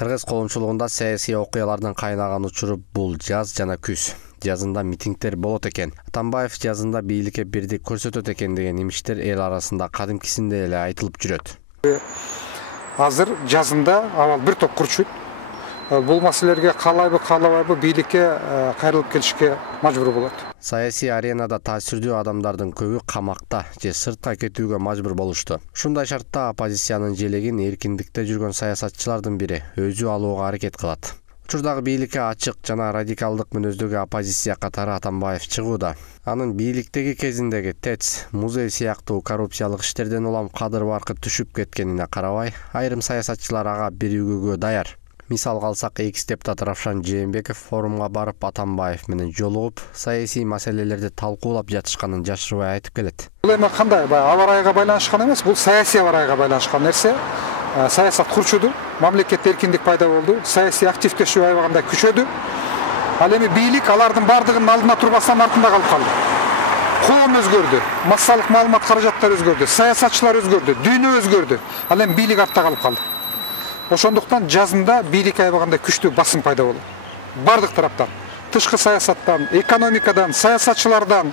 Кыргыз коомчулугунда саясий окуялардын кайнаган учуру бул жаз жана күз. Жазында митингдер болот экен. Атамбаев жазында бийликке бирдик көрсөтөт экен деген имиштер эл арасында кадимкисинде эле айтылып жүрөт. Азыр жазында авал бир топ курчут. Бул маселелерге каалайбы каалабайбы бийликке кайрылып келишке мажбур болот. Саясий аренада таасирдүү адамдардын көбү камакта же сыртка кетүүгө мажбур болушту. Ушундай шартта оппозициянын желегин эркиндикте жүргөн саясатчылардын бири өзү алууга аракет кылат. Учурдагы бийликке ачык жана радикалдык мүнөздөгү оппозиция катары Атамбаев чыгууда. Анын бийликтеги кезиндеги ТЭЦ, музей сыяктуу коррупциялык иштерден улам кадыр баркы түшүп кеткенине карабай, айрым саясатчылар ага биригүүгө даяр. Мисалга алсак, экс-депутат Равшан Жээнбеков форумга барып Атамбаев менен жолугуп, саясий маселелерди талкуулап жатышканын жашырбай айтып келет. Бул эми кандай, аба ырайга байланышкан эмес, бул саясий аба ырайга байланышкан нерсе. Саясат курчуду, мамлекетте эркиндик пайда болду, саясий активдешүү аябаганда күчөдү. Ал эми бийлик алардын бардыгынын алдына турбастан артында калып калды. Коом өзгөрдү, массалык маалымат каражаттары өзгөрдү, саясатчылар өзгөрдү, дүйнө өзгөрдү. Ал эми бийлик артта калып калды. Ошондуктан жазында бийлик аябагында күчтүү басым пайда болду. Бардык тараптан, тышкы саясаттан, экономикадан, саясатчылардан,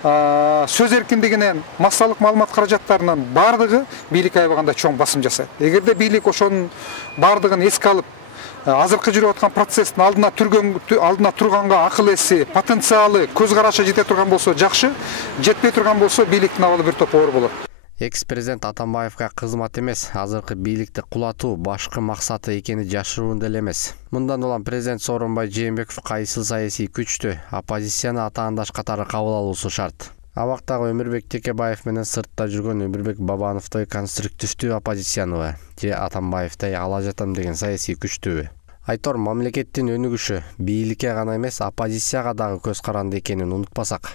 сөз эркиндигинен, массалык маалымат каражаттарынын бардыгы бийлик аябагында чоң басым жасайт. Эгерде бийлик ошонун бардыгын эске алып, азыркы жүрүп аткан процесстин алдына турганга акыл эси, потенциалы, көз карашы жете турган болсо жакшы, жетпей турган болсо бийликтин абалы бир топ оор болот. Экс-президент Атамбаевга кызмат эмес, азыркы бийликти кулатуу башкы максаты экени жашыруун деле эмес. Мындан улам президент Сооронбай Жээнбеков кайсыл саясий күчтү оппозицияны атаандаш катары кабыл алуусу шарт. Абактагы Өмүрбек Текебаев менен сыртта жүргөн Өмүрбек Бабановдой конструктивдүү оппозицияныбы же Атамбаевдей ала жатам деген саясий күчтүүбү? Айтор мамлекеттин өнүгүшү бийликке гана эмес, оппозицияга дагы көз каранды экенин унутпасак.